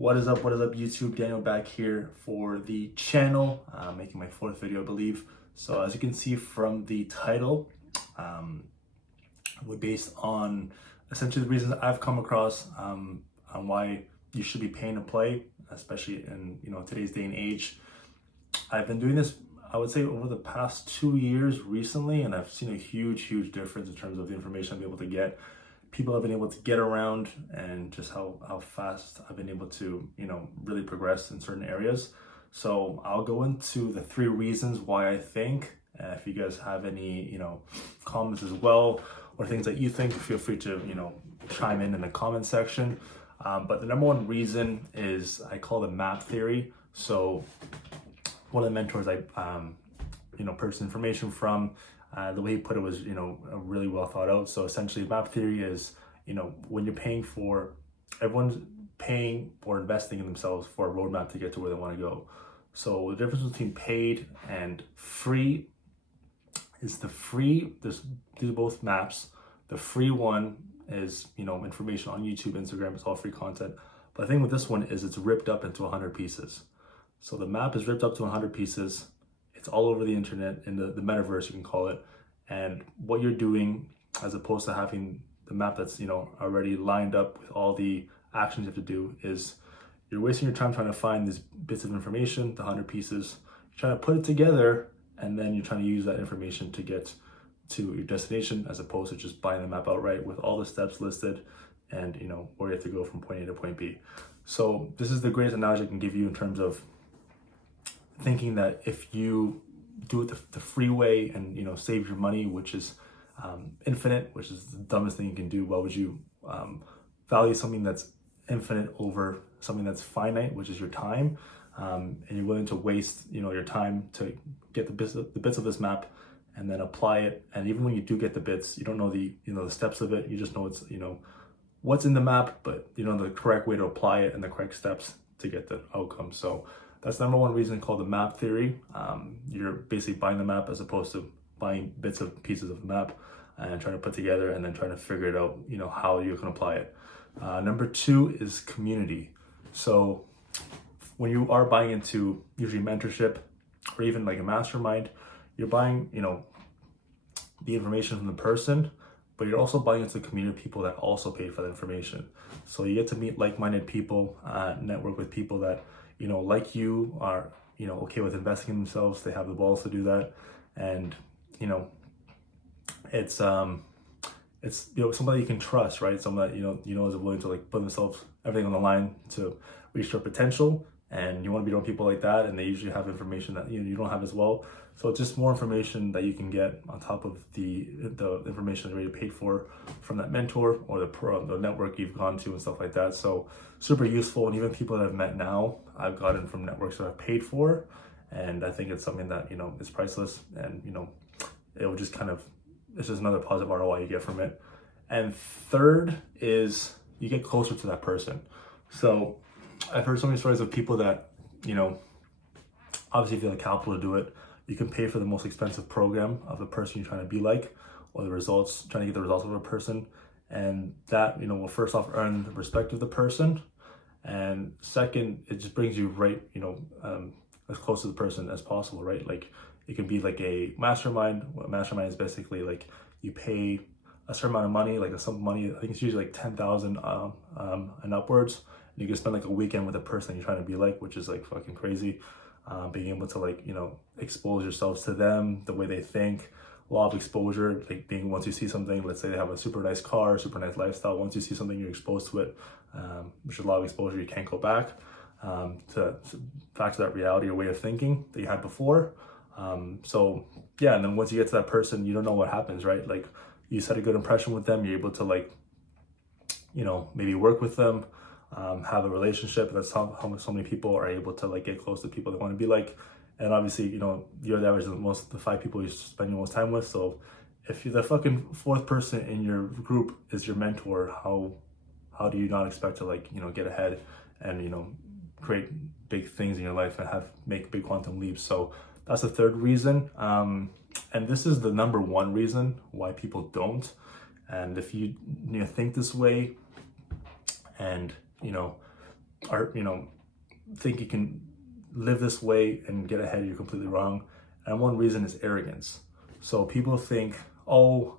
What is up? What is up, YouTube? Daniel back here for the channel, making my fourth video, I believe. So as you can see from the title, we're based on essentially the reasons I've come across on why you should be paying to play, especially in today's day and age. I've been doing this, I would say, over the past 2 years recently, and I've seen a huge difference in terms of the information I've been able to get. People have been able to get around, and just how fast I've been able to really progress in certain areas. So I'll go into the 3 reasons why I think. If you guys have any comments as well, or things that you think, feel free to chime in the comment section. But the number one reason is, I call it map theory. So one of the mentors I purchased information from, the way he put it was really well thought out. So essentially, map theory is when you're paying for, everyone's paying or investing in themselves for a roadmap to get to where they want to go. So the difference between paid and free is these are both maps. The free one is information on YouTube, Instagram. It's all free content. But the thing with this one is it's ripped up into 100 pieces. So the map is ripped up to 100 pieces. It's all over the internet, in the metaverse, you can call it. And what you're doing, as opposed to having the map that's already lined up with all the actions you have to do, is you're wasting your time trying to find these bits of information, the 100 pieces. You're trying to put it together, and then you're trying to use that information to get to your destination, as opposed to just buying the map outright with all the steps listed and where you have to go from point A to point B. So this is the greatest analogy I can give you in terms of thinking that if you do it the free way and save your money, which is infinite, which is the dumbest thing you can do. Why would you value something that's infinite over something that's finite, which is your time? And you're willing to waste your time to get the bits of this map and then apply it. And even when you do get the bits, you don't know the the steps of it. You just know it's what's in the map, but the correct way to apply it and the correct steps to get the outcome. So that's the number one reason, called the map theory. You're basically buying the map as opposed to buying bits of pieces of the map and trying to put together and then trying to figure it out, how you can apply it. Number 2 is community. So when you are buying into usually mentorship or even like a mastermind, you're buying, the information from the person, but you're also buying into the community of people that also pay for the information. So you get to meet like-minded people, network with people that like you are, okay with investing in themselves. They have the balls to do that. And, it's somebody you can trust, right? Someone that, is willing to put themselves, everything on the line to reach their potential. And you want to be around people like that. And they usually have information that, you don't have as well. So it's just more information that you can get on top of the information that you already paid for from that mentor or the network you've gone to and stuff like that. So super useful. And even people that I've met now, I've gotten from networks that I've paid for. And I think it's something that, is priceless. And, it will just it's just another positive ROI you get from it. And third is you get closer to that person. So I've heard so many stories of people that, obviously if you have the capital to do it, you can pay for the most expensive program of the person you're trying to be like, or trying to get the results of a person. And that, will first off earn the respect of the person. And second, it just brings you right, as close to the person as possible, right? Like it can be like a mastermind. A mastermind is basically like you pay a certain amount of money, like a sum of money. I think it's usually like 10,000 and upwards. And you can spend like a weekend with a person you're trying to be like, which is like fucking crazy. Being able to expose yourselves to them, the way they think, law of exposure, once you see something, let's say they have a super nice car, super nice lifestyle, once you see something, you're exposed to it, which is law of exposure, you can't go back back to that reality or way of thinking that you had before. So yeah, and then once you get to that person, you don't know what happens, right? Like you set a good impression with them, you're able to maybe work with them, have a relationship. That's how so many people are able to get close to people they want to be like. And obviously, you're the average of the 5 people you spend your most time with. So if you're the fucking 4th person in your group is your mentor, how do you not expect to get ahead and create big things in your life and make big quantum leaps? So that's the 3rd reason. And this is the number 1 reason why people don't. And if you think this way and are, think you can live this way and get ahead, you're completely wrong. And one reason is arrogance. So people think, oh,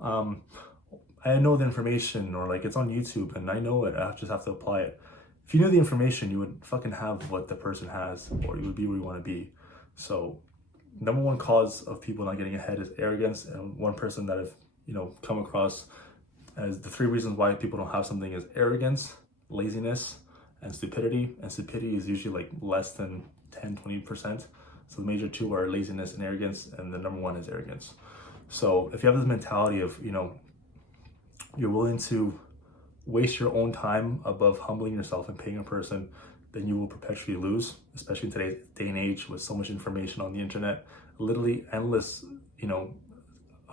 I know the information, or like it's on YouTube and I know it, I just have to apply it. If you knew the information, you would fucking have what the person has, or you would be where you want to be. So number one cause of people not getting ahead is arrogance. And one person that I've, come across as the three reasons why people don't have something is arrogance, laziness, and stupidity. And stupidity is usually like less than 10-20%. So the major two are laziness and arrogance, and the number one is arrogance. So if you have this mentality of, you're willing to waste your own time above humbling yourself and paying a person, then you will perpetually lose, especially in today's day and age with so much information on the internet, literally endless,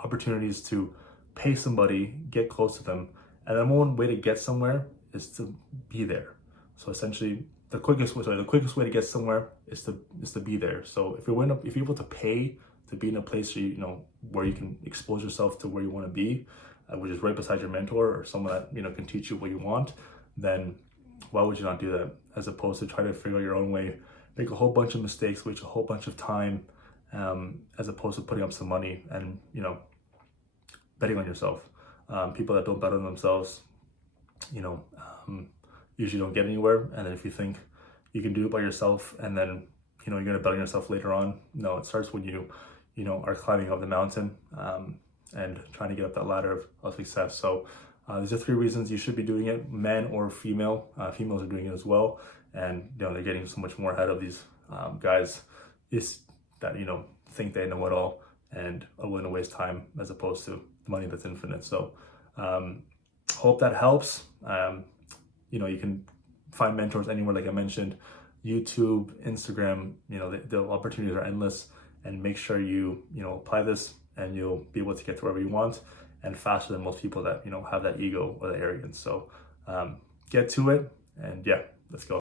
opportunities to pay somebody, get close to them. And the one way to get somewhere is to be there. So essentially the quickest way to get somewhere is to be there. So if you're able to pay to be in a place where you can expose yourself to where you want to be, which is right beside your mentor or someone that can teach you what you want, then why would you not do that? As opposed to try to figure out your own way, make a whole bunch of mistakes, waste a whole bunch of time, as opposed to putting up some money and betting on yourself. People that don't bet on themselves, usually don't get anywhere. And then if you think you can do it by yourself, and then you're gonna bet on yourself later on, no, it starts when you are climbing up the mountain, and trying to get up that ladder of success. So these are three reasons you should be doing it, men or female. Females are doing it as well, and they're getting so much more ahead of these guys is that think they know it all and are willing to waste time as opposed to money that's infinite. So hope that helps. You can find mentors anywhere, like I mentioned, YouTube, Instagram. The opportunities are endless, and make sure you apply this, and you'll be able to get to wherever you want, and faster than most people that have that ego or the arrogance. So get to it, and yeah, let's go.